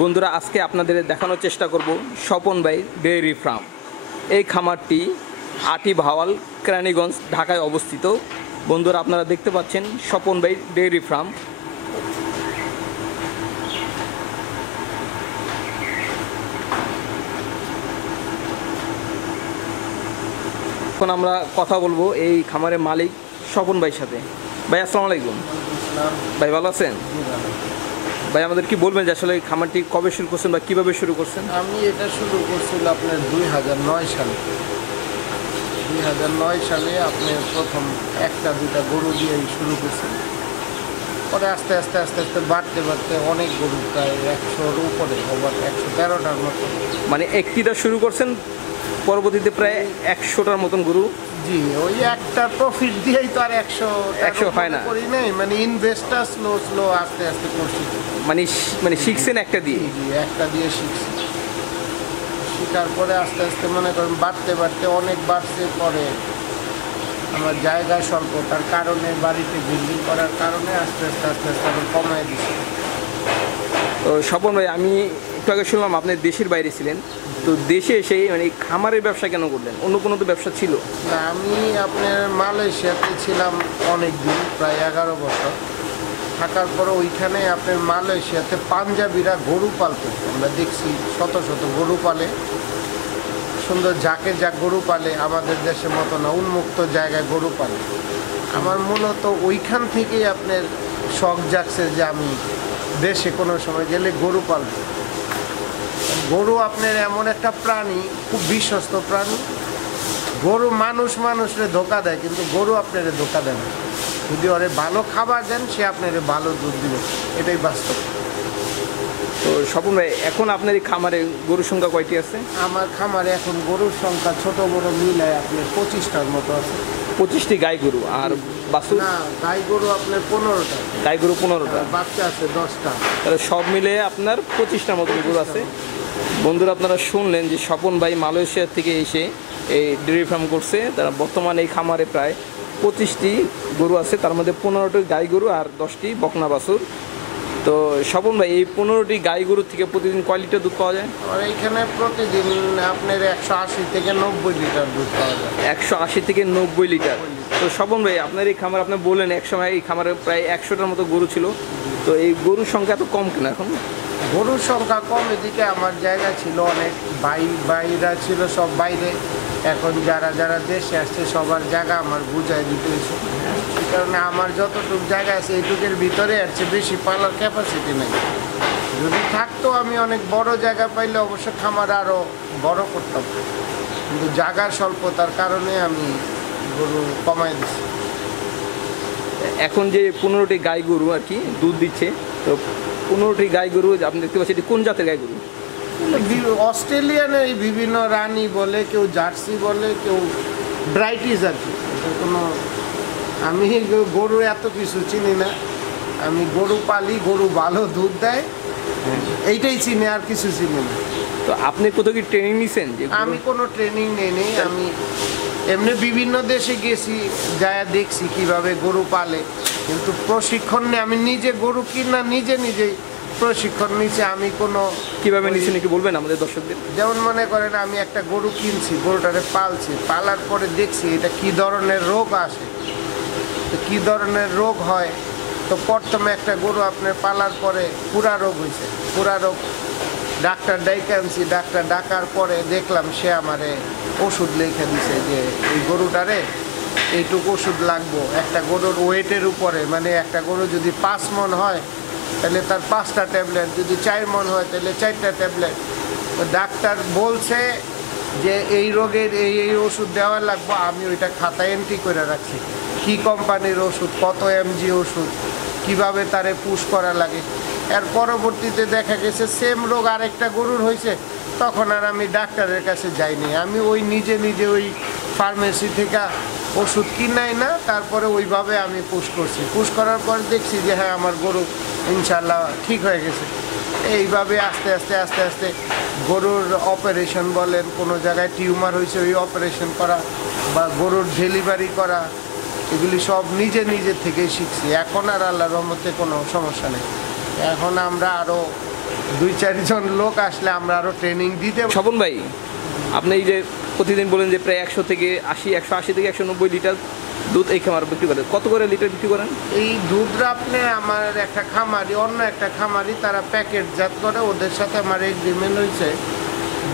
বন্ধুরা আজকে আপনাদের দেখানোর চেষ্টা করব স্বপন ভাই ডেইরি ফার্ম। এই খামারটি আটি ভাওয়াল কেরানীগঞ্জ ঢাকায় অবস্থিত। বন্ধুরা আপনারা দেখতে পাচ্ছেন স্বপন ভাই ডেইরি ফার্ম। এখন আমরা কথা বলবো এই খামারের মালিক স্বপন ভাইয়ের সাথে। ভাই আসসালামু আলাইকুম। ভাই ভালো আছেন? ভাই আমাদের কি বলবেন যে আসলে এই খামারটি কবে শুরু করছেন বা কিভাবে শুরু করছেন? আমি এটা শুরু করছিল আপনার 2009 সালে। 2009 সালে আপনি প্রথম একটা দুটা গরু দিয়ে শুরু করছেন। পরে আস্তে আস্তে আস্তে আস্তে বাড়তে বাড়তে অনেক গরু, প্রায় 100-র উপরে, ওভার 113টার মতো। মানে একটিটা শুরু করছেন, পরবর্তীতে প্রায় 100টার মতন গরু। জি, ওই একটা প্রফিট দিয়েই তো আর 100 হয় না, করি নাই, মানে ইনভেস্টটা স্লো স্লো আস্তে আস্তে করছি। মানে শিখছেন একটা দিয়ে? জি, একটা দিয়ে শিখছি। শেখার পরে আস্তে আস্তে মনে করেন বাড়তে বাড়তে অনেক বাড়ছে। পরে আমার জায়গা স্বল্পতার কারণে, বাড়িতে বিল্ডিং করার কারণে আস্তে আস্তে আস্তে আস্তে আমি কমায় দিচ্ছি। তো স্বপন ভাই, আমি একটু আগে শুনলাম আপনি দেশের বাইরে ছিলেন, তো দেশে এসে মানে খামারের ব্যবসা কেন করলেন? অন্য কোনো তো ব্যবসা ছিল না, আমি আপনার মালয়েশিয়াতে ছিলাম অনেক দিন, প্রায় 11 বছর থাকার পরে ওইখানে আপনার মালয়েশিয়াতে পাঞ্জাবিরা গরু পালতো। আমরা দেখছি শত শত গরু পালে, সুন্দর জাকে জাক গরু পালে, আমাদের দেশের মতো না, উন্মুক্ত জায়গায় গরু পালে। আমার মূলত ওইখান থেকেই আপনার শখ জাগছে যে আমি দেশে কোনো সময় গেলে গরু পালব। গরু আপনার এমন একটা প্রাণী, খুব বিশ্বস্ত প্রাণী। গরু মানুষরে ধোকা দেয়, কিন্তু গরু আপনারে ধোকা দেয় না। যদি ওরে ভালো খাবার দেন, সে আপনারে ভালো দুধ দিবে, এটাই বাস্তব। তো স্বপন ভাই, এখন আপনার এই খামারে গরুর সংখ্যা কয়টি আছে? আমার খামারে এখন গরুর সংখ্যা ছোট বড় মিলায় আপনার 25টার মতো আছে। 25টি গাই গরু আর বাছুর? না, গাই গরু আপনার 15টা। গাই গরু 15টা, বাচ্চা আছে 10টা। তাহলে সব মিলে আপনার 25টার মতো গরু আছে। বন্ধুরা আপনারা শুনলেন যে স্বপন ভাই মালয়েশিয়া থেকে এসে এই ডেয়ারি ফার্ম করছে। তারা বর্তমানে এই খামারে প্রায় 25টি গরু আছে, তার মধ্যে 15টি গাই গরু আর 10টি বকনা বাছুর। তো স্বপন ভাই, এই 15টি গাই গরু থেকে প্রতিদিন কয় লিটার দুধ পাওয়া যায়? আর এইখানে প্রতিদিন আপনার 180 থেকে 90 লিটার দুধ পাওয়া যায়। 180 থেকে 90 লিটার। তো স্বপন ভাই, আপনার এই খামার, আপনি বললেন এক সময় এই খামারে প্রায় 100টার মতো গরু ছিল, তো এই গরুর সংখ্যা এত কম কেন এখন? গরুর সংখ্যা কম, এদিকে আমার জায়গা ছিল অনেক, ভাইরা ছিল সব বাইরে। এখন যারা দেশে আসছে সবার জায়গা আমার বুঝাই দিতে হয়েছে। এই কারণে আমার যতটুকু জায়গা আছে এইটুকের ভিতরে আর চেয়ে বেশি পালার ক্যাপাসিটি নেই। যদি থাকতো আমি অনেক বড় জায়গা পাইলে অবশ্য খামার আরও বড় করতাম, কিন্তু জায়গার স্বল্পতার কারণে আমি গরু কমাই দিচ্ছি। এখন যে 15টি গাই গরু আর কি দুধ দিচ্ছে, তো 15টি গাই গরু আপনি দেখতে পাচ্ছেন, এটি কোন জাতের গাই গরু? অস্ট্রেলিয়ান এই বিভিন্ন রানী বলে, কেউ জার্সি বলে, কেউ ব্রাইটিস আর কি। এটা কোনো, আমি গরু এত কিছু চিনি না। আমি গরু পালি, গরু ভালো দুধ দেয়, এইটাই চিনি, আর কিছু চিনি না। তো আপনি কোথাও কি ট্রেনিং নিছেন? যে আমি কোনো ট্রেনিং নেই। আমি এমনি বিভিন্ন দেশে গেছি, যায় দেখছি কিভাবে গরু পালে, কিন্তু প্রশিক্ষণ নেই। আমি নিজে গরু কিনা নিজেই প্রশিক্ষণ নিচ্ছে। আমি কোনো কিভাবে নিছেন একটু বলবেন আমাদের দর্শকদের? যেমন মনে করেন আমি একটা গরু কিনছি, গরুটারে পালছি, পালার পরে দেখছি এটা কি ধরনের রোগ আসে, তো কি ধরনের রোগ হয়। তো প্রথমে একটা গরু আপনার পালার পরে পুরা রোগ হয়েছে, পুরা রোগ ডাক্তার ডাইকে আনছি। ডাক্তার ডাকার পরে দেখলাম সে আমারে ওষুধ লিখে দিছে যে এই গরুটারে এইটুকু ওষুধ লাগবো। একটা গরুর ওয়েটের উপরে, মানে একটা গরু যদি 5 মণ হয় তাহলে তার 5টা ট্যাবলেট, যদি 4 মণ হয় তাহলে 4টা ট্যাবলেট। তো ডাক্তার বলছে যে এই রোগের এই ওষুধ দেওয়া লাগবে। আমি ওইটা খাতায় এন্ট্রি করে রাখছি, কি কোম্পানির ওষুধ, কত এমজি ওষুধ, কিভাবে তারে পুশ করা লাগে। এর পরবর্তীতে দেখা গেছে সেম রোগ আরেকটা গরুর হয়েছে, তখন আর আমি ডাক্তারের কাছে যাইনি। আমি ওই নিজে ওই ফার্মেসি থেকে ওষুধ কিনাই না, তারপরে ওইভাবে আমি পুশ করছি। পুশ করার পর দেখছি যে হ্যাঁ, আমার গরু ইনশাল্লাহ ঠিক হয়ে গেছে। এইভাবে আস্তে আস্তে গরুর অপারেশন বলেন, কোনো জায়গায় টিউমার হয়েছে ওই অপারেশন করা, বা গরুর ডেলিভারি করা, এগুলি সব নিজে থেকেই শিখছি। এখন আর আল্লাহর রহমতে কোনো সমস্যা নেই। এখন আমরা আরও 2-4 জন লোক আসলে আমরা আরো ট্রেনিং দিতে। স্বপন ভাই, আপনি এই যে প্রতিদিন বলেন যে প্রায় 100 থেকে 80, 180 থেকে 190 লিটার দুধ এই খামার বিক্রি করেন, কত করে লিটার বিক্রি করেন? এই দুধটা আপনি আমার একটা খামারি, অন্য একটা খামারি, তারা প্যাকেটজাত করে, ওদের সাথে আমার এগ্রিমেন্ট হয়েছে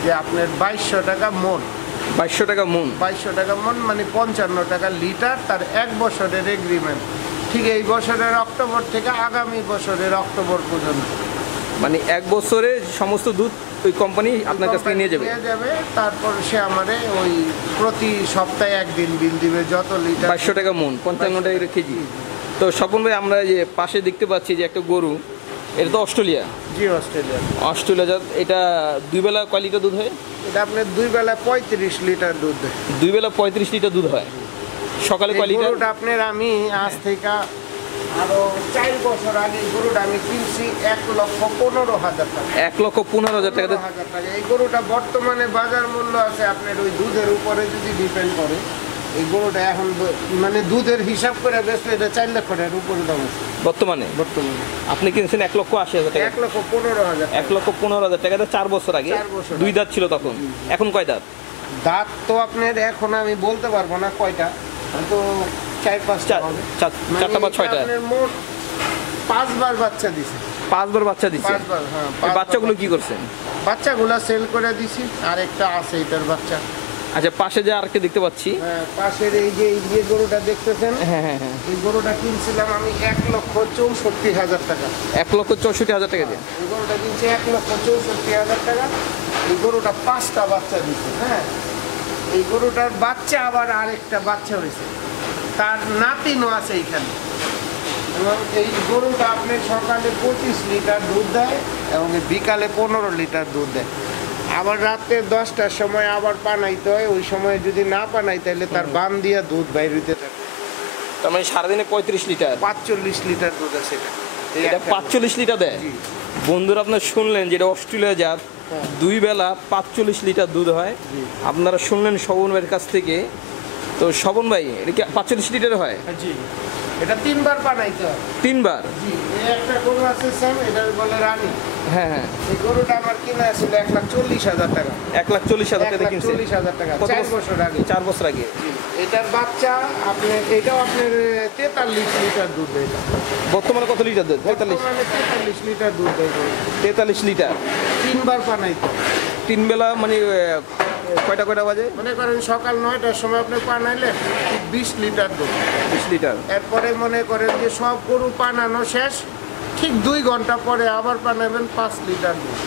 যে আপনার 2200 টাকা মন। 2200 টাকা মন? 2200 টাকা মন মানে 55 টাকা লিটার, তার 1 বছরের এগ্রিমেন্ট। ঠিক এই বছরের অক্টোবর থেকে আগামী বছরের অক্টোবর পর্যন্ত, মানে 1 বছরে সমস্ত দুধ ওই কোম্পানি আপনার কাছ থেকে নিয়ে যাবে? তারপর সে আমারে ওই প্রতি সপ্তাহে একদিন বিল দিবে যত লিটার। 2200 টাকা মন, 55 টাকা কেজি। তো স্বপন ভাই, আমরা যে পাশে দেখতে পাচ্ছি যে একটা গরু, এটা তো অস্ট্রেলিয়া? জি, অস্ট্রেলিয়া। অস্ট্রেলিয়া জাত। এটা 2 বেলা কয় লিটার দুধ হয়? এটা আপনার 2 বেলা 35 লিটার দুধ দেয়। 2 বেলা 35 লিটার দুধ হয়। সকালে কয় লিটার? গরুটা আপনার আমি আজ থেকে আরো 4 বছর আগে গরুটা আমি কিনছি 1,15,000 টাকা। 1,15,000 টাকা। 15,000 টাকা। এই গরুটা বর্তমানে বাজার মূল্য আছে আপনার ওই দুধের উপরে যদি ডিপেন্ড করে, এই গরুটা এখন মানে দুধের হিসাব করে বেচলে এটা 4 লক্ষ টাকার উপরে দাম আছে বর্তমানে। আপনি কিনছেন 1,80,000 টাকা? 1,15,000 টাকা। 1,15,000 টাকা। 4 বছর আগে 4 বছর 2 দাঁত ছিল তখন, এখন কয় দাঁত? দাঁত তো আপনার এখন আমি বলতে পারবো না কয়টা, তো 4-5টা হবে। 4টা বা 6টা? আপনার মোট 5 বার বাচ্চা দিছে। 5 বার বাচ্চা দিচ্ছে? 5 বার, হ্যাঁ। এই বাচ্চাগুলো কি করছেন? বাচ্চাগুলা সেল করে দিছি, আর একটা আছে এটার বাচ্চা। আচ্ছা, পাশে যে আরেকটা দেখতে পাচ্ছি, হ্যাঁ, পাশের এই যে গরুটা দেখতেছেন, হ্যাঁ হ্যাঁ হ্যাঁ, এই গরুটা কিনছিলাম আমি 1,64,000 টাকা। 1,64,000 টাকা দিয়ে? এই গরুটা কিনছি 1,64,000 টাকা। এই গরুটা 5টা বাচ্চা দিচ্ছে। হ্যাঁ, এই গরুটার বাচ্চা আবার আরেকটা বাচ্চা হয়েছে, তার নাতিনও আছে এইখানে। এবং এই গরুটা আপনি সকালে 25 লিটার দুধ দেয় এবং বিকালে 15 লিটার দুধ দেয়। আবার রাত্রে 10টার সময় আবার পানাইতে হয়, ওই সময় যদি না পানাই তাহলে তার বান দিয়া দুধ বাইর হইতে থাকে। তার মানে সারাদিনে 35 লিটার? 45 লিটার দুধ আছে এটা। এটা 45 লিটার দেয়? জি। বন্ধুরা, আপনারা শুনলেন যেটা অস্ট্রেলিয়া জাত, 2 বেলা 45 লিটার দুধ হয়। আপনারা শুনলেন স্বপন ভাইয়ের কাছ থেকে। তো স্বপন ভাই, এটা কি 45 লিটার হয়? জি, এটা 3 বার পানাইতে হয়। 3 বার? জি। এই একটা গরু আছে স্যাম, এটা বলে রানী। হ্যাঁ হ্যাঁ। এই গরুটা আমার কিনা ছিল 1,40,000 টাকা। 1,40,000 টাকা কিনছে? 1,40,000 টাকা, কত 4 বছর আগে। 4 বছর আগে। এটার বাচ্চা আপনার, এটাও আপনার 43 লিটার দুধ দেয়। বর্তমানে কত লিটার দেয়? 43? 43 লিটার দুধ দেয়। 43 লিটার? 3 বার পানাইতে। 3 বেলা মানে কয়টা বাজে? মনে করেন সকাল 9টার সময় আপনি পানাইলে 20 লিটার দুধ। 20 লিটার। এরপরে মনে করেন যে সব গরু পানানো শেষ, ঠিক 2 ঘন্টা পরে আবার পানাইবেন 5 লিটার দুধ।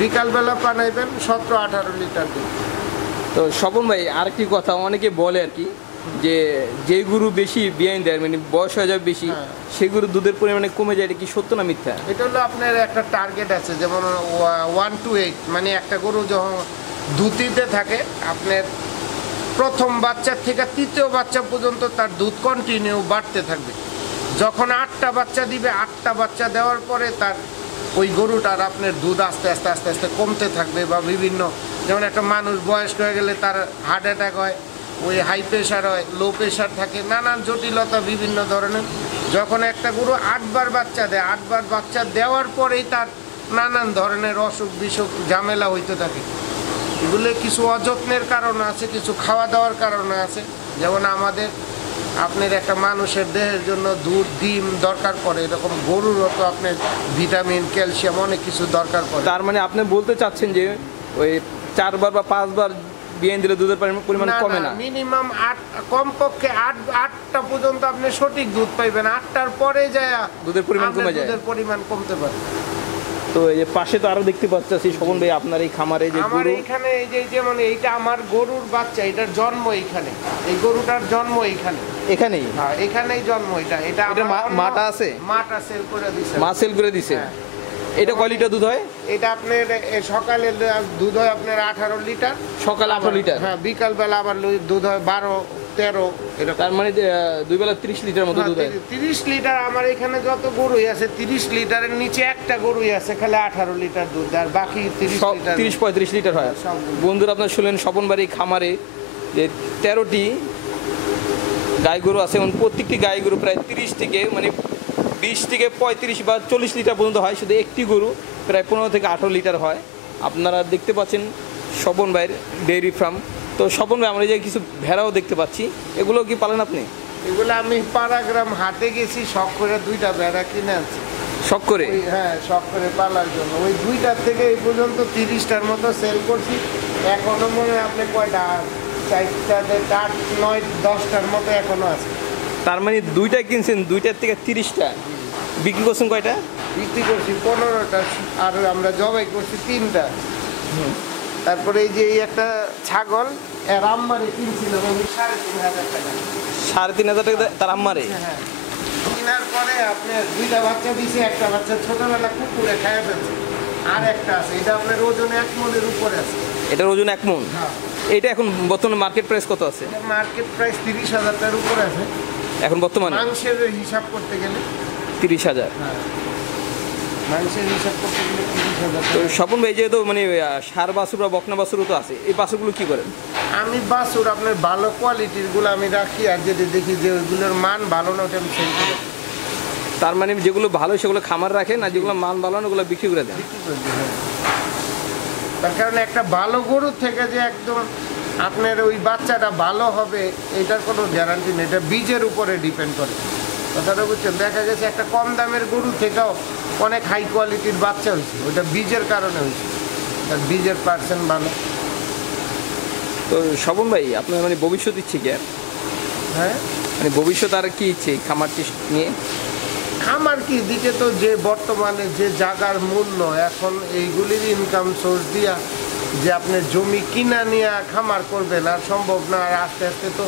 বিকালবেলা পানাইবেন 17-18 লিটার দুধ। তো স্বপন ভাই, আরেকটি কথা অনেকে বলে আর কি, যে গরু বেশি বিয়াইন দেয়, মানে বয়স হয়ে যাবে বেশি, সেই গরু দুধের পরিমাণে কমে যায়, এটা কি সত্য না মিথ্যা? এটা হলো আপনার একটা টার্গেট আছে, যেমন 1 to 8, মানে একটা গরু যখন দুধ দিতে থাকে আপনার প্রথম বাচ্চার থেকে 3য় বাচ্চা পর্যন্ত তার দুধ কন্টিনিউ বাড়তে থাকবে। যখন 8টা বাচ্চা দিবে, 8টা বাচ্চা দেওয়ার পরে তার ওই গরুটার আপনার দুধ আস্তে আস্তে আস্তে আস্তে কমতে থাকবে। বা বিভিন্ন, যেমন একটা মানুষ বয়স্ক হয়ে গেলে তার হার্ট অ্যাটাক হয়, ওই হাই প্রেশার হয়, লো প্রেশার থাকে, নানান জটিলতা বিভিন্ন ধরনের। যখন একটা গরু 8 বার বাচ্চা দেয়, 8 বার বাচ্চা দেওয়ার পরেই তার নানান ধরনের অসুখ বিসুখ ঝামেলা হইতে থাকে। এগুলো কিছু অযত্নের কারণে আছে, কিছু খাওয়া দাওয়ার কারণে আছে। যেমন আমাদের আপনার একটা মানুষের দেহের জন্য দুধ, ডিম দরকার পড়ে, এরকম গরুরও তো আপনার ভিটামিন, ক্যালসিয়াম অনেক কিছু দরকার পড়ে। তার মানে আপনি বলতে চাচ্ছেন যে ওই 4 বার বা 5 বার বিয়াইন দিলে দুধের পরিমাণ কমে না? মিনিমাম 8, কমপক্ষে 8টা পর্যন্ত আপনি সঠিক দুধ পাইবেন। 8টার পরে যায় দুধের পরিমাণ কমে যায়, দুধের পরিমাণ কমতে পারে। তো এই পাশে তো আরো দেখতে পাচ্ছি স্বপন ভাই, আপনার এই খামারে যে আমার গরু, এইখানে এই যে যেমন এইটা আমার গরুর বাচ্চা, এটার জন্ম এইখানে, এই গরুটার জন্ম এইখানে, এখানেই? হ্যাঁ, এখানেই জন্ম। এটা এটা মাটা আছে? মাটা সেল করে দিছে। মা সেল করে দিছে? হ্যাঁ। এটা কয় লিটার দুধ হয়? এটা আপনার সকালে দুধ হয় আপনার 18 লিটার। সকালে 18 লিটার? হ্যাঁ, বিকাল বেলা আবার দুধ হয় 12-13 এরকম। তার মানে 2 বেলা 30 লিটার মতো দুধ হয়? 30 লিটার। আমার এখানে যত গরুই আছে 30 লিটারের নিচে একটা গরুই আছে খালি 18 লিটার দুধ, আর বাকি 30 লিটার, 30-35 লিটার হয়। বন্ধুরা, আপনার শুনলেন স্বপন বাড়ি খামারে যে 13টি গাই গরু আছে এবং প্রত্যেকটি গাই গরু প্রায় 30 থেকে মানে 20 থেকে 35 বা 40 লিটার পর্যন্ত হয়। শুধু একটি গরু প্রায় 15 থেকে 18 লিটার হয়। আপনারা দেখতে পাচ্ছেন স্বপন ভাইয়ের ডেইরি ফার্ম। তো স্বপন ভাই, আমরা এই যে কিছু ভেড়াও দেখতে পাচ্ছি, এগুলো কি পালেন আপনি? এগুলো আমি পাড়াগ্রাম হাটে গেছি, শখ করে 2টা ভেড়া কিনে আনছি। শখ করে? হ্যাঁ, শখ করে পালার জন্য। ওই 2টার থেকে এই পর্যন্ত 30টার মতো সেল করছি। এখনো মনে হয় আপনি কয়টা, 4টা 8 9 10টার মতো এখনো আছে। তার মানে 2টা কিনছেন, 2টার থেকে 30টা বিক্রি করছেন কয়টা? বিক্রি করছি 15টা, আর আমরা জবাই করছি 3টা। তারপরে এই যে এই একটা ছাগল এর আম্মারে কিনছিলাম আমি 3,500 টাকা। 3,500 টাকা তার আম্মারে? হ্যাঁ, কেনার পরে আপনার 2টা বাচ্চা দিয়েছে, একটা বাচ্চা ছোটবেলা কুকুরে খাইয়ে ফেলছে, আর একটা আছে, এটা আপনার ওজন 1 মণের উপরে আছে। এটার ওজন 1 মণ? হ্যাঁ। এটা এখন বর্তমানে মার্কেট প্রাইস কত আছে? মার্কেট প্রাইস 30,000 টাকার উপরে আছে এখন বর্তমানে মাংসের হিসাব করতে গেলে। 30,000? হ্যাঁ, মাংসের হিসাব করতে গেলে 30,000 তো টাকা। স্বপন ভাই, যেহেতু মানে ষাঁড় বাছুর বা বকনা বাছুরও তো আছে, এই বাছুরগুলো কি করেন? আমি বাছুর আপনার ভালো কোয়ালিটির গুলো আমি রাখি, আর যদি দেখি যে ওইগুলোর মান ভালো না ওটা আমি সেল করে তার মানে যেগুলো ভালো সেগুলো খামার রাখেন, আর যেগুলো মান ভালো না ওগুলো বিক্রি করে দেন? বিক্রি করে দিই। হ্যাঁ, তার কারণে একটা ভালো গরুর থেকে যে একদম আপনার ওই বাচ্চাটা ভালো হবে এটার কোনো গ্যারান্টি নেই, এটা বীজের উপরে ডিপেন্ড করে। কথাটা বুঝছেন? দেখা গেছে একটা কম দামের গরু থেকেও অনেক হাই কোয়ালিটির বাচ্চা হয়েছে, ওটা বীজের কারণে হয়েছে, তার বীজের পার্সেন্ট ভালো। তো স্বপন ভাই, আপনার মানে ভবিষ্যৎ ইচ্ছে কি আর? হ্যাঁ, মানে ভবিষ্যৎ আর কি ইচ্ছে খামারটি নিয়ে? খামার কি দিকে তো যে বর্তমানে যে জায়গার মূল্য, এখন এইগুলির ইনকাম সোর্স দিয়া যে আপনি জমি কিনা নিয়ে খামার করবেন আর সম্ভব না। আর আস্তে আস্তে তো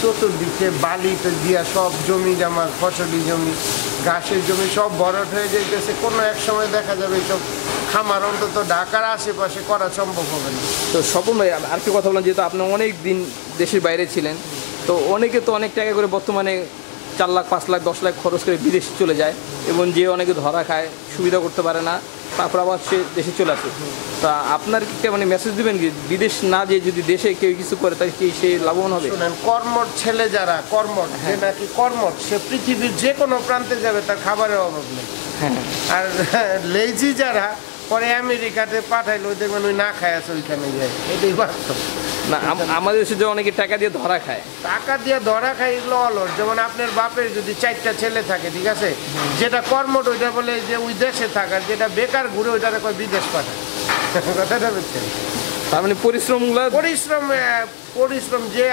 চতুর্দিকে বালিতে দিয়া সব জমি জামা, ফসলি জমি, ঘাসের জমি সব ভরাট হয়ে যাইতেছে। কোনো এক সময় দেখা যাবে সব খামার অন্তত ঢাকার আশেপাশে করা সম্ভব হবে না। তো স্বপন ভাই, আর কি কথা বললাম, যেহেতু আপনি অনেক দিন দেশের বাইরে ছিলেন, তো অনেকে তো অনেক টাকা করে বর্তমানে 4 লাখ 5 লাখ 10 লাখ খরচ করে বিদেশে চলে যায়, এবং যে অনেকে ধরা খায়, সুবিধা করতে পারে না, তারপর আবার সে দেশে চলে আসে। তা আপনার কি মানে মেসেজ দিবেন কি, বিদেশ না যে যদি দেশে কেউ কিছু করে তাহলে কি সে লাভবান হবে? শুনেন, কর্মঠ ছেলে যারা, কর্মঠ যে নাকি কর্মঠ, সে পৃথিবীর যে কোনো প্রান্তে যাবে, তার খাবারের অভাব নেই। হ্যাঁ। আর লেজি যারা পরে আমেরিকাতে পাঠাইলো, দেখবেন ওই না খায় আছে ওইখানে যায়, এটাই বাস্তব। না, আমাদের দেশে যে অনেকে টাকা দিয়ে ধরা খায়। টাকা দিয়ে ধরা খায় এগুলো অলস। যেমন আপনার বাপের যদি 4টা ছেলে থাকে, ঠিক আছে, যেটা কর্মঠ ওইটা বলে যে ওই দেশে থাকার, যেটা বেকার ঘুরে ওইটা কয় বিদেশ পাঠায়। কথাটা বুঝছেন? তার মানে পরিশ্রমগুলো, পরিশ্রম যে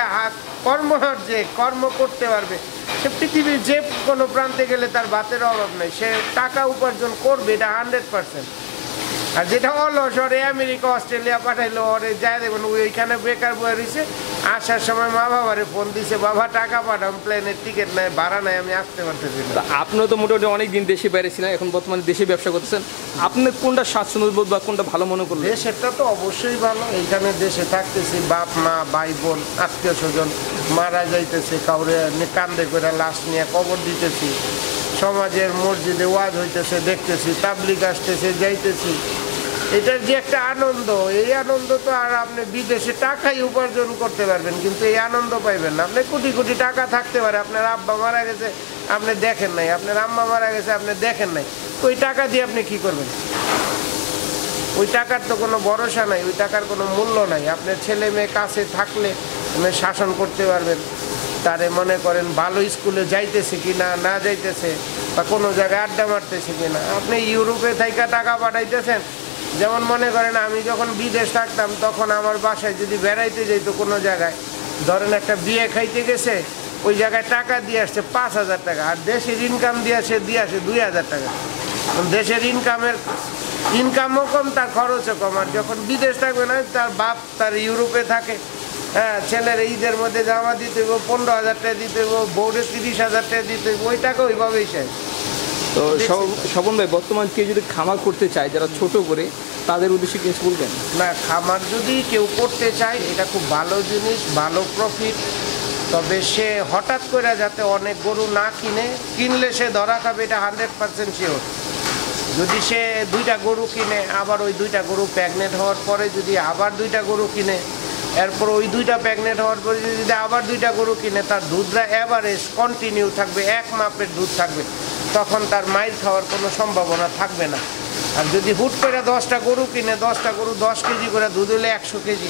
কর্মঠ, যে কর্ম করতে পারবে, সে পৃথিবীর যে কোনো প্রান্তে গেলে তার ভাতের অভাব নেই, সে টাকা উপার্জন করবে, এটা 100%। আর যেটা অলস, ওরে আমেরিকা অস্ট্রেলিয়া পাঠাইলো, ওরে যায় দেখবেন ওইখানে বেকার বয়ে রয়েছে, আসার সময় মা বাবারে ফোন দিছে, বাবা টাকা পাঠাম, প্লেনের টিকিট নাই, ভাড়া নাই, আমি আসতে পারতেছি না। আপনিও তো মোটামুটি অনেক দিন দেশে বাইরে ছিলেন, এখন বর্তমানে দেশে ব্যবসা করতেছেন, আপনি কোনটা স্বাচ্ছন্দ্য বোধ বা কোনটা ভালো মনে করলেন? দেশেরটা তো অবশ্যই ভালো। এইখানে দেশে থাকতেছি, বাপ মা ভাই বোন আত্মীয় স্বজন মারা যাইতেছে, কাউরে কান্দে করে লাশ নিয়ে কবর দিতেছি, সমাজের মসজিদে ওয়াজ হইতেছে দেখতেছি, তাবলিগ আসতেছে যাইতেছি, এটার যে একটা আনন্দ, এই আনন্দ তো আর আপনি বিদেশে টাকাই উপার্জন করতে পারবেন, কিন্তু এই আনন্দ পাইবেন না। আপনি কোটি কোটি টাকা থাকতে পারে, আপনার আব্বা মারা গেছে আপনি দেখেন নাই, আপনার আম্মা মারা গেছে আপনি দেখেন নাই, ওই টাকা দিয়ে আপনি কি করবেন? ওই টাকার তো কোনো ভরসা নাই, ওই টাকার কোনো মূল্য নাই। আপনার ছেলে মেয়ে কাছে থাকলে আপনি শাসন করতে পারবেন, তারে মনে করেন ভালো স্কুলে যাইতেছে কি না, না যাইতেছে, বা কোনো জায়গায় আড্ডা মারতেছে কি না। আপনি ইউরোপে থাইকা টাকা পাঠাইতেছেন, যেমন মনে করেন আমি যখন বিদেশ থাকতাম, তখন আমার বাসায় যদি বেড়াইতে যাইতো কোনো জায়গায়, ধরেন একটা বিয়ে খাইতে গেছে, ওই জায়গায় টাকা দিয়ে আসছে 5,000 টাকা, আর দেশের ইনকাম দিয়ে আসে 2,000 টাকা। দেশের ইনকামও কম, তার খরচও কম। আর যখন বিদেশ থাকবে না, তার বাপ তার ইউরোপে থাকে, হ্যাঁ, ছেলের ঈদের মধ্যে জামা দিতে হইব, 15,000 টাকা দিতে হইব, বউরে 30,000 টাকা দিতে হইব, ওই টাকা ওইভাবেই চাই। তো স্বপন ভাই, বর্তমান কেউ যদি খামার করতে চায়, যারা ছোট করে, তাদের উদ্দেশ্যে কিছু বলবেন? না, খামার যদি কেউ করতে চায়, এটা খুব ভালো জিনিস, ভালো প্রফিট। তবে সে হঠাৎ করে যাতে অনেক গরু না কিনলে সে ধরা খাবে, এটা 100% শিওর। যদি সে 2টা গরু কিনে, আবার ওই 2টা গরু প্রেগনেন্ট হওয়ার পরে যদি আবার 2টা গরু কিনে, এরপর ওই 2টা প্রেগনেন্ট হওয়ার পরে যদি আবার 2টা গরু কিনে, তার দুধটা অ্যাভারেজ কন্টিনিউ থাকবে, এক মাপের দুধ থাকবে, তখন তার মাইর খাওয়ার কোনো সম্ভাবনা থাকবে না। আর যদি হুট করে 10টা গরু কিনে 10টা গরু 10 কেজি করে দুধ হলে 100 কেজি,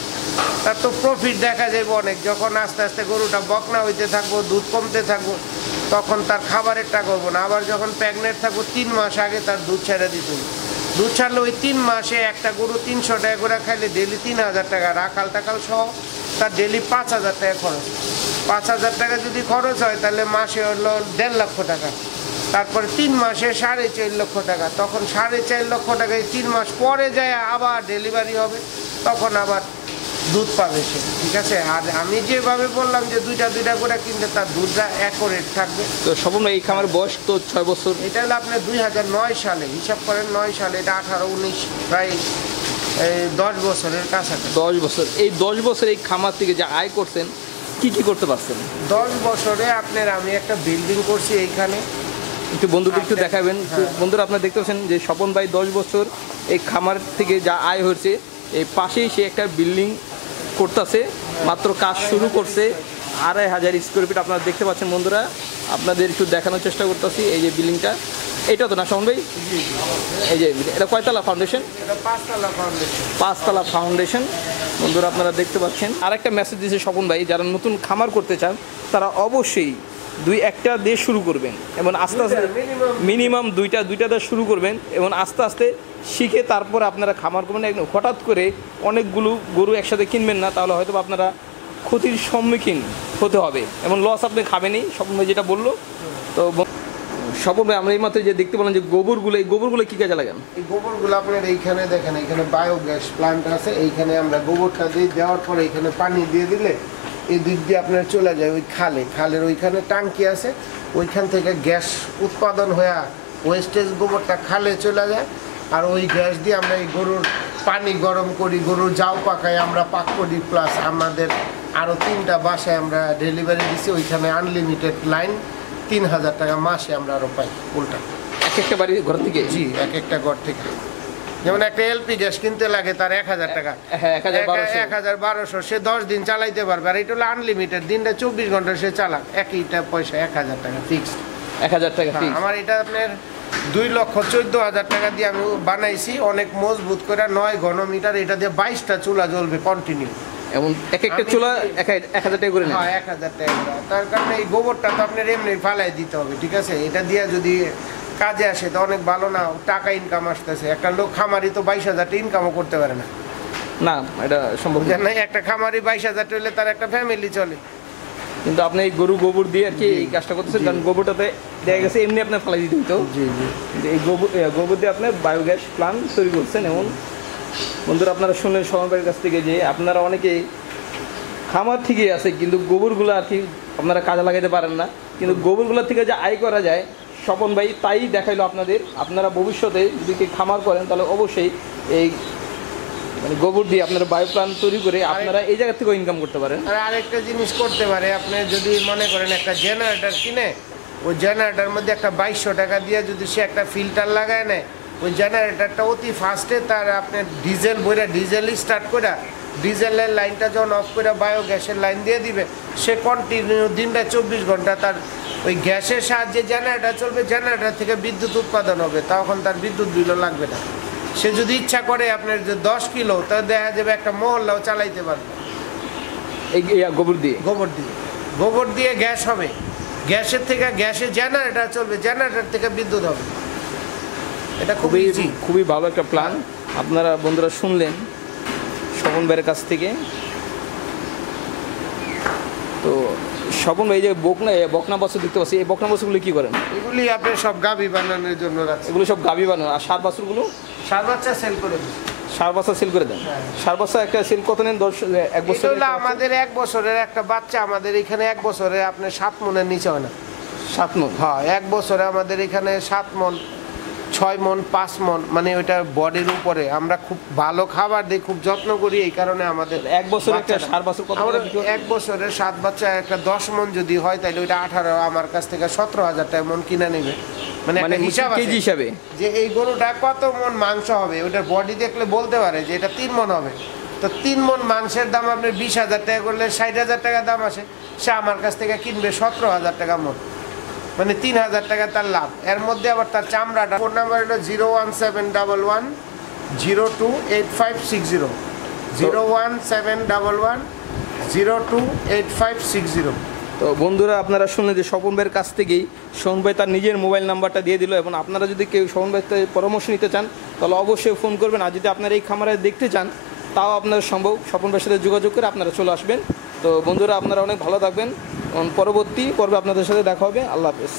তার তো প্রফিট দেখা যাবে অনেক। যখন আস্তে আস্তে গরুটা বকনা হইতে থাকবো, দুধ কমতে থাকবো, তখন তার খাবারের টাকা হবো না। আবার যখন প্রেগনেন্ট থাকবো 3 মাস আগে তার দুধ ছেড়ে দিতে হবে। দুধ ছাড়লে ওই 3 মাসে একটা গরু 300 টাকা করে খাইলে ডেলি 3000 টাকা, রাখাল টাকাল সহ তার ডেলি 5000 টাকা খরচ। 5000 টাকা যদি খরচ হয় তাহলে মাসে হলো 1.5 লক্ষ টাকা। তারপরে 3 মাসে 4.5 লক্ষ টাকা, তখন 4.5 লক্ষ টাকায় 3 মাস পরে যায় আবার ডেলিভারি হবে, তখন আবার দুধ পাবে সে। ঠিক আছে। আর আমি যেভাবে বললাম যে দুইটা করে কিনলে তার দুধটা অ্যাকুরেট থাকবে। তো স্বপন ভাই এই খামারের বয়স তো 6 বছর। এটা হলো আপনার 2009 সালে, হিসাব করেন 9 সালে, এটা 18-19 প্রায় 10 বছরের কাছাকাছি। 10 বছর। এই 10 বছর এই খামার থেকে যে আয় করছেন কি কি করতে পারছেন? 10 বছরে আপনার আমি একটা বিল্ডিং করছি এইখানে, একটু বন্ধুদের একটু দেখাবেন। তো বন্ধুরা আপনারা দেখতে পাচ্ছেন যে স্বপন ভাই 10 বছর এই খামার থেকে যা আয় হয়েছে, এই পাশেই সে একটা বিল্ডিং করতেছে, মাত্র কাজ শুরু করছে। 2500 স্কোয়ার ফিট আপনারা দেখতে পাচ্ছেন বন্ধুরা, আপনাদের একটু দেখানোর চেষ্টা করতেছি। এই যে বিল্ডিংটা, এটা তো না স্বপন ভাই? এই যে এটা কয়তলা ফাউন্ডেশন? এটা 5 তলা ফাউন্ডেশন। 5 তলা ফাউন্ডেশন বন্ধুরা আপনারা দেখতে পাচ্ছেন। আরেকটা মেসেজ দিয়েছে স্বপন ভাই, যারা নতুন খামার করতে চান তারা অবশ্যই 2-1টা দিয়ে শুরু করবেন এবং আস্তে আস্তে মিনিমাম দুইটা দিয়ে শুরু করবেন এবং আস্তে আস্তে শিখে তারপরে আপনারা খামার করবেন। একদম হঠাৎ করে অনেকগুলো গরু একসাথে কিনবেন না, তাহলে হয়তো আপনারা ক্ষতির সম্মুখীন হতে হবে এবং লস আপনি খাবেনই। স্বপন ভাই যেটা বললো। তো স্বপন ভাই আমরা এই মাত্র যে দেখতে পেলাম যে গোবরগুলো, এই গোবরগুলো কী কাজে লাগান? এই গোবরগুলো আপনার এইখানে দেখেন, এইখানে বায়োগ্যাস প্লান্ট আছে, এইখানে আমরা গোবরটা দিয়ে দেওয়ার পরে এইখানে পানি দিয়ে দিলে এই দিক দিয়ে আপনার চলে যায় ওই খালের ওইখানে টাঙ্কি আছে, ওইখান থেকে গ্যাস উৎপাদন হয়ে ওয়েস্টেজ গোবরটা খালে চলে যায়। আর ওই গ্যাস দিয়ে আমরা এই গরুর পানি গরম করি, গরুর জাউ পাকাই আমরা পাক করি, প্লাস আমাদের আরও 3টা বাসায় আমরা ডেলিভারি দিছি, ওইখানে আনলিমিটেড লাইন 3000 টাকা মাসে আমরা আরও পাই উল্টা। একটা বাড়ির ঘর থেকে? জি, এক একটা ঘর থেকে। যেমন একটা এলপি গ্যাস কিনতে লাগে তার 1000 টাকা, হ্যাঁ 1200, সে 10 দিন চালাইতে পারবে। আর এটা হলো আনলিমিটেড, দিনটা 24 ঘন্টা সে চালাক, একইটা পয়সা 1000 টাকা ফিক্সড। 1000 টাকা ফিক্স। আমার এটা আপনার 2,14,000 টাকা দিয়ে আমি বানাইছি, অনেক মজবুত করে 9 ঘনমিটার, এটা দিয়ে 22টা চুলা জ্বলবে কন্টিনিউ। এমন এক একটা চুলা 1000 টাকা করে নেয়? হ্যাঁ 1000 টাকা। তার কারণে এই গোবরটা তো আপনার এমনি ফালাই দিতে হবে। ঠিক আছে। এটা দিয়ে যদি কাজে আসে তো অনেক ভালো, না টাকা ইনকাম আসতেছে। একটা লোক খামারি তো 22,000 টাকা ইনকামও করতে পারে না। না, এটা সম্ভব না। একটা খামারি 22,000 হলে তার একটা ফ্যামিলি চলে। কিন্তু আপনি এই গরু গোবর দিয়ে আর কি এই কাজটা করতেছেন, কারণ গোবরটাতে দেখা গেছে এমনি আপনার ফেলাই দিতে হতো। জি জি। কিন্তু এই গোবর দিয়ে আপনি বায়োগ্যাস প্লান্ট তৈরি করছেন। এবং বন্ধুরা আপনারা শুনলেন সমাবের কাছ থেকে যে আপনারা অনেকেই খামার ঠিকই আছে কিন্তু গোবরগুলো আর কি আপনারা কাজে লাগাতে পারেন না, কিন্তু গোবরগুলো থেকে যে আয় করা যায় স্বপন ভাই তাই দেখাইলো আপনাদের। আপনারা ভবিষ্যতে যদি কি খামার করেন তাহলে অবশ্যই এই মানে গোবর দিয়ে আপনারা বায়ো প্লান্ট তৈরি করে আপনারা এই জায়গা থেকেও ইনকাম করতে পারেন। আর আরেকটা জিনিস করতে পারে, আপনি যদি মনে করেন একটা জেনারেটর কিনে, ওই জেনারেটরের মধ্যে একটা 2200 টাকা দিয়ে যদি সে একটা ফিল্টার লাগায় নেয়, ওই জেনারেটরটা অতি ফাস্টে তার আপনার ডিজেল বইরা ডিজেল স্টার্ট করে ডিজেলের লাইনটা যখন অফ করে বায়োগ্যাসের লাইন দিয়ে দিবে, সে কন্টিনিউ দিনটা 24 ঘন্টা তার ওই গ্যাসের সাহায্যে জেনারেটর চলবে, জেনারেটর থেকে বিদ্যুৎ উৎপাদন হবে, তখন তার বিদ্যুৎ বিলও লাগবে না। সে যদি ইচ্ছা করে আপনার যে 10 কিলো, তা দেখা যাবে একটা মহল্লাও চালাইতে পারবে এই গোবর দিয়ে গ্যাস হবে, গ্যাসের থেকে গ্যাসে জেনারেটর চলবে, জেনারেটর থেকে বিদ্যুৎ হবে। এটা খুবই ভালো একটা প্ল্যান। আপনারা বন্ধুরা শুনলেন স্বপন ভাইয়ের কাছ থেকে। তো স্বপন ভাই যে বকনা বাছুর দেখতে পাচ্ছি, এই বকনা বাছুরগুলো কি করেন? এগুলি আপনি সব গাভী বানানোর জন্য রাখছেন। এগুলো সব গাভী বানানো। আর ষাঁড় বাছুরগুলো? ষাঁড় বাচ্চা সেল করে দিন। ষাঁড় বাচ্চা সেল করে দেন? ষাঁড় বাচ্চা একটা সেল কত নেন? 1 বছর? আমাদের 1 বছরের একটা বাচ্চা আমাদের এখানে 1 বছরে আপনার 7 মনের নিচে হয় না। 7 মন? হ্যাঁ, 1 বছরে আমাদের এখানে 7 মন, 6 মন, 5 মন, মানে ওইটা বডির উপরে। আমরা খুব ভালো খাবার দিই, খুব যত্ন করি, এই কারণে আমাদের 1 বছরে একটা ষাঁড় বাছুর কত? 1 বছরের 7 বাচ্চা একটা 10 মন যদি হয় তাহলে ওইটা 18, আমার কাছ থেকে 17,000 টাকা মন কিনে নেবে। মানে একটা হিসাব আছে কেজি হিসাবে যে এই গরুটা কত মন মাংস হবে, ওটার বডি দেখলে বলতে পারে যে এটা 3 মন হবে। তো 3 মন মাংসের দাম আপনি 20,000 টাকা করলে 60,000 টাকা দাম আসে, সে আমার কাছ থেকে কিনবে 17,000 টাকা মন। মানে 3,000 টাকা তার লাভ। এর মধ্যে আবার তার চামড়াটা। ফোন নাম্বার হলো 01711028560, 01711028560। তো বন্ধুরা আপনারা শুনলেন যে স্বপন ভাইয়ের কাছ থেকেই স্বপন ভাই তার নিজের মোবাইল নাম্বারটা দিয়ে দিল, এবং আপনারা যদি কেউ স্বপন ভাইয়ের থেকে পরামর্শ নিতে চান তাহলে অবশ্যই ফোন করবেন। আর যদি আপনারা এই খামারে দেখতে চান তাও আপনারা সম্ভব, স্বপন ভাইয়ের সাথে যোগাযোগ করে আপনারা চলে আসবেন। তো বন্ধুরা আপনারা অনেক ভালো থাকবেন, পরবর্তী পর্বে আপনাদের সাথে দেখা হবে। আল্লাহ হাফেজ।